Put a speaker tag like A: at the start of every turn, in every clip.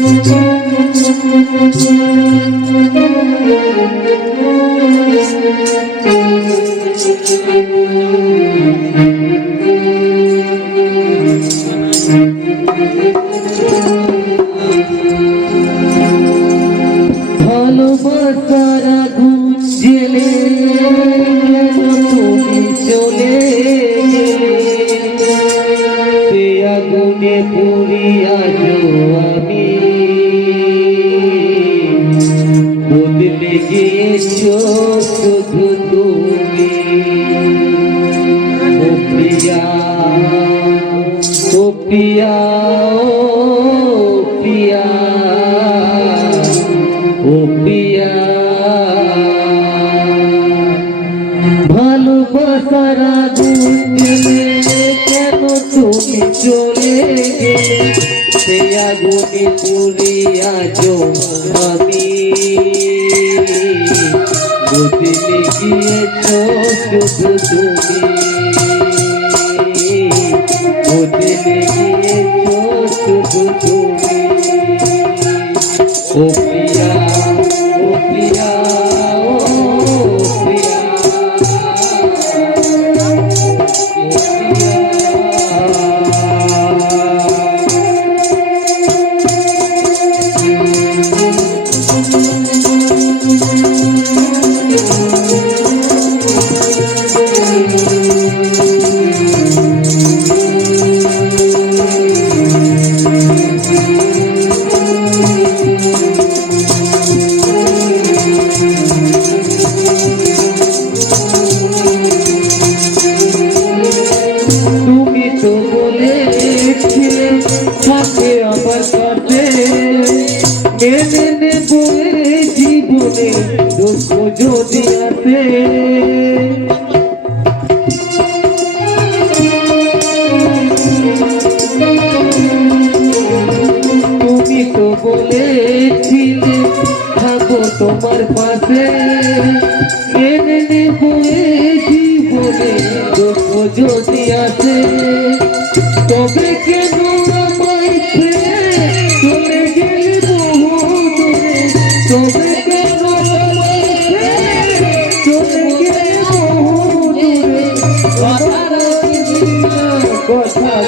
A: Música গেছ শুধু তুমি। পিয়া ও পিয়া ও পিয়া ও পিয়া ভালোবাসারা দুনিয়া কেন চলে গেলে পুরিয়া জমি বদলে গিয়েছ শুধু তুমি। বদলে গিয়েছ থাকে আমার কাছে মেনে নেব জীবনে দুঃখ যদি আসে তুমি তো বলেছিলে থাকো তোমার পাশে মেনে নেব জীবনে দুঃখ যদি আসে তবে কেন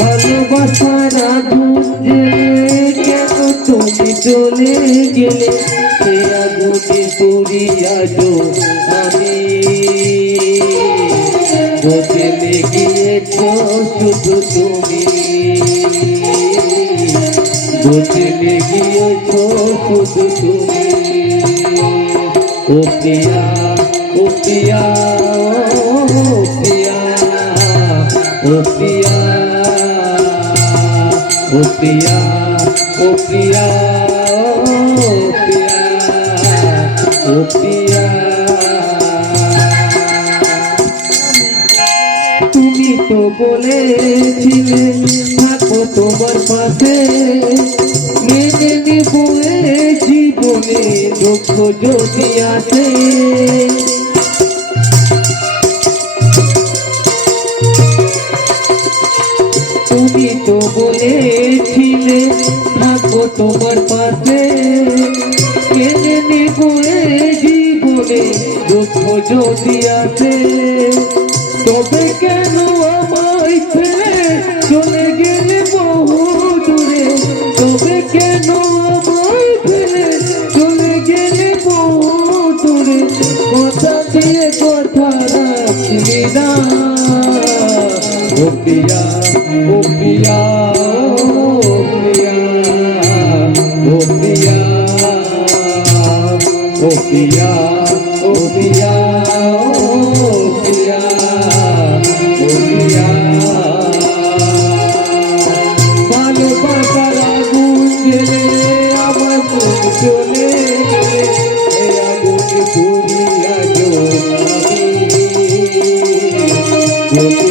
A: ভালোবাসার আগুন কেন তুমি চলে গেলে? সে আগুনে পুরিয়া আমি। বদলে গিয়েছ শুধু তুমি। বদলে গিয়েছ শুধু তুমি। ও ও প্রিয়া ও প্রিয়া ও প্রিয়া তুমি তো বলেছিলে, থাকো তোমার পাশে। মেনে নিব জীবনে দুঃখ যদি আছে তোমার মেনে নিব জীবনে দুঃখ যদি আছে, তবে কেন আমায় ছেড়ে চলে গেলে বহু দূরে? তবে কেন আমায় ফেলে চলে গেলে বহু দূরে? কথা দিয়ে কথা না। ও পিয়া ও পিয়া ও পিয়া ও পিয়া ও পিয়া ভালোবাসার আগুন জেলে আমার মন চলে গেলে এ আগুন পুরিয়া জোনাবি যদি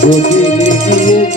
A: যদি দেখিয়েছ